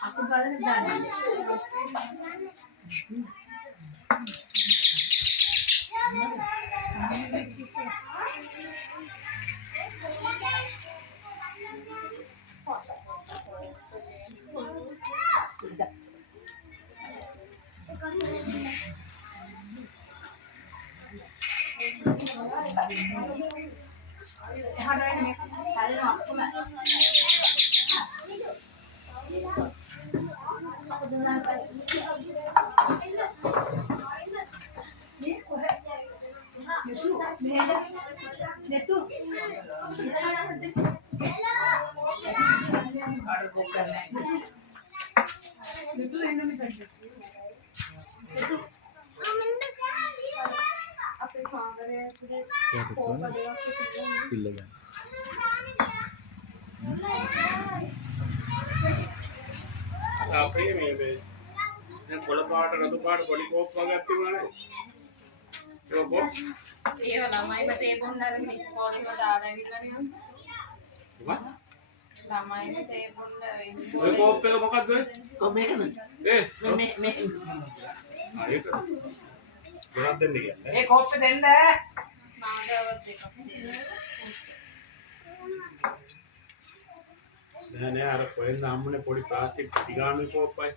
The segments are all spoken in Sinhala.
aku balas dan අපේ මේ දැන් කොළ පාට රතු පාට පොඩි කෝප් වගේක් තිබුණා නේද? ඒක කෝප් ඒව ළමයි මට ඒ පොන්න අරගෙන ඉස්කෝලේම දාලා ඇවිල්ලා නේ. මොකක්ද? ළමයි මට ඒ පොන්න ඔය ඉස්කෝලේ කෝප් එක මොකක්ද ඔය? කො මේකද මේ ඒක ගොඩක් දෙන්න කියන්නේ. ඒ කෝප්පේ දෙන්න මාගවත් එකක්. නෑ අර කොහෙන්ද හම්බුනේ පොඩි ප්ලාස්ටික් ටිකාණු කෝප්පයි.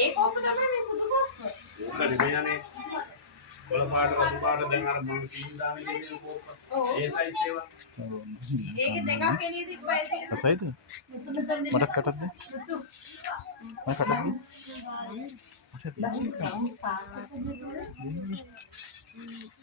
ඒ කෝප්ප තමයි මේ සුදු කෝප්ප. ඕක නෙමෙයිනේ. කොළ පාට රතු පාට දැන් අර මම සීන් දාන්නේ කියන කෝප්ප. ඒ සයිස් ඒවා. ඒක දෙකක් එළිය තිබ්බා ඒක. අසයිද? මට කටන්නේ. මට කටන්නේ. මට